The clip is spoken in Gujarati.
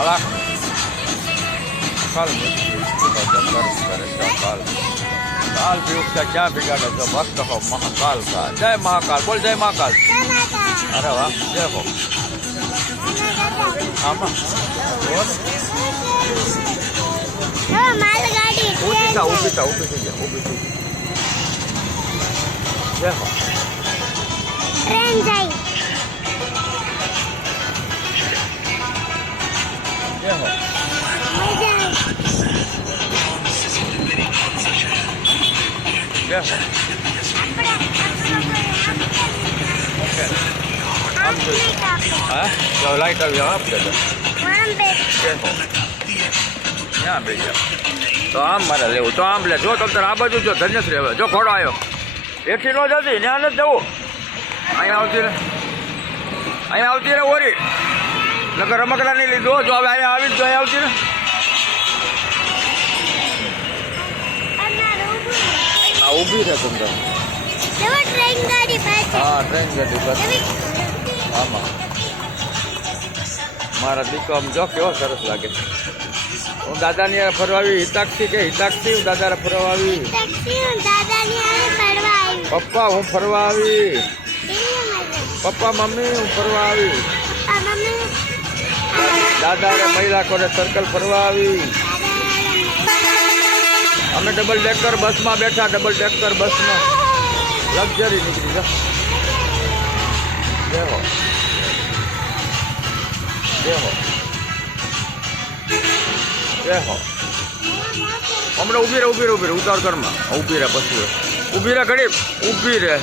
અલા કાલ કાલ પીયુષ का क्या बिगाड़ा जो भक्त हो महाकाल का। जय महाकाल बोल, जय महाकाल। अरे वाह, जय हो। आमा बोल मालगाड़ी ऊभी था जय हो। ट्रेन जाई जय हो। मजा जय हो। ओके हाँ जो लाइट આવી આપ દે જય હો। ત્યાં બે જાઓ તો આમ મારે લેવું તો આમ લે જો તમ તાર આ બાજુ જો ધન્યશ્રી હવે જો ઘોડો આવ્યો એથી નો જતી ત્યાં નથી જવું અહીંયા આવતી રે ઓરી નકર રમકડા નહીં લીધો જો હવે અહીંયા આવી જ જો અહીંયા આવતી ને આ ઊભી રહે તમ તાર ટ્રેન ગાડી પાછી હા ટ્રેન ગાડી પાછી આમાં મારા દીકરો આમ જો કેવો સરસ લાગે। હું દાદાની હારે ફરવા આવી હિતાક્ષી કે હિતાક્ષી હું દાદાને ફરવા આવી પપ્પા હું ફરવા આવી પપ્પા મમ્મી હું ફરવા આવી દાદાને મહિલા કોને સર્કલ ફરવા આવી। અમે ડબલ ડેકર બસમાં બેઠા ડબલ ડેકર બસમાં લક્ઝરી નીકળી જા જય હો જય હો જય હો। હમણાં ઊભી રહે ઉતાર કરમાં ઊભી રહે પછી ઊભી રહે ઘડી ઊભી રહે